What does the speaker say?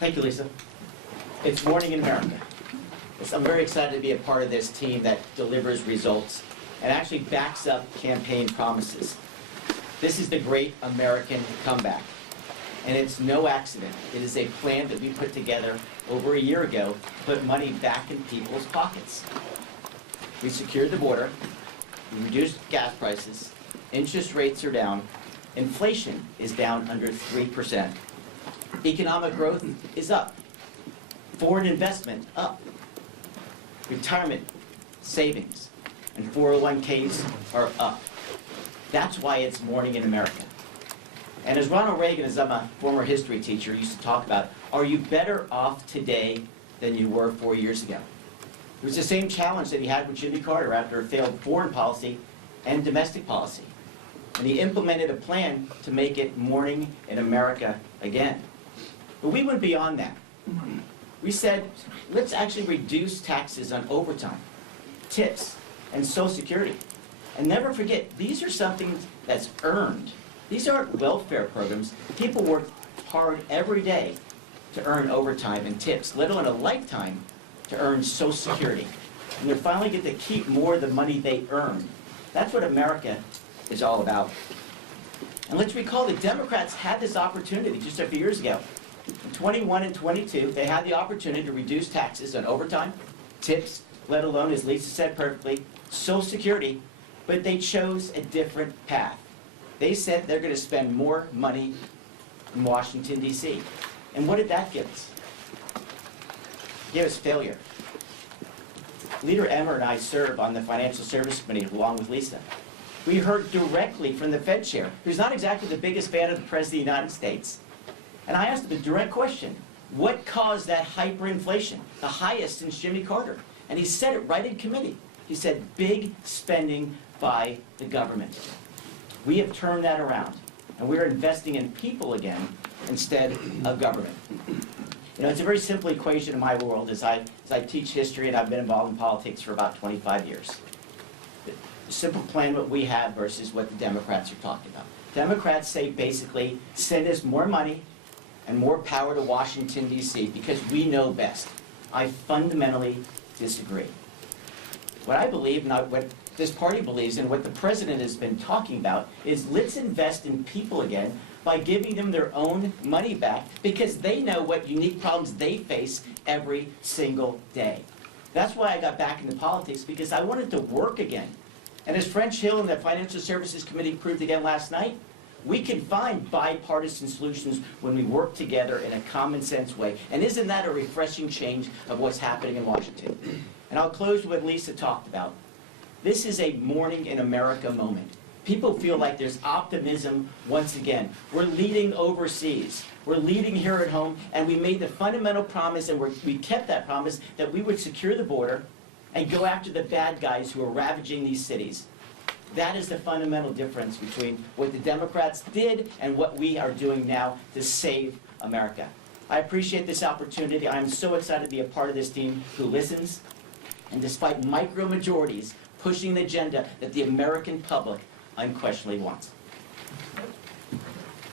Thank you, Lisa. It's Morning in America. I'm very excited to be a part of this team that delivers results and actually backs up campaign promises. This is the great American comeback. And it's no accident. It is a plan that we put together over a year ago to put money back in people's pockets. We secured the border, we reduced gas prices, interest rates are down, inflation is down under 3%. Economic growth is up, foreign investment up, retirement savings and 401ks are up. That's why it's Morning in America. And as Ronald Reagan, as I'm a former history teacher, used to talk about, are you better off today than you were 4 years ago? It was the same challenge that he had with Jimmy Carter after a failed foreign policy and domestic policy. And he implemented a plan to make it Morning in America again. But we went beyond that. We said, let's actually reduce taxes on overtime, tips, and Social Security. And never forget, these are something that's earned. These aren't welfare programs. People work hard every day to earn overtime and tips, let alone a lifetime to earn Social Security. And they finally get to keep more of the money they earn. That's what America is all about. And let's recall the Democrats had this opportunity just a few years ago. In 21 and 22, they had the opportunity to reduce taxes on overtime, tips, let alone, as Lisa said perfectly, Social Security, but they chose a different path. They said they're going to spend more money in Washington, D.C. And what did that give us? It gave us failure. Leader Emmer and I serve on the Financial Services Committee along with Lisa. We heard directly from the Fed chair, who's not exactly the biggest fan of the President of the United States. And I asked him a direct question. What caused that hyperinflation, the highest since Jimmy Carter? And he said it right in committee. He said, big spending by the government. We have turned that around, and we're investing in people again instead of government. You know, it's a very simple equation in my world as I teach history, and I've been involved in politics for about 25 years. The simple plan what we have versus what the Democrats are talking about. Democrats say basically, send us more money and more power to Washington, D.C. because we know best. I fundamentally disagree. What I believe, not what this party believes, and what the president has been talking about, is let's invest in people again by giving them their own money back because they know what unique problems they face every single day. That's why I got back into politics, because I wanted to work again. And as French Hill and the Financial Services Committee proved again last night, we can find bipartisan solutions when we work together in a common sense way. And isn't that a refreshing change of what's happening in Washington? And I'll close with what Lisa talked about. This is a Morning in America moment. People feel like there's optimism once again. We're leading overseas. We're leading here at home, and we made the fundamental promise, and we kept that promise, that we would secure the border and go after the bad guys who are ravaging these cities. That is the fundamental difference between what the Democrats did and what we are doing now to save America. I appreciate this opportunity. I'm so excited to be a part of this team who listens, and despite micro-majorities, pushing the agenda that the American public unquestionably wants.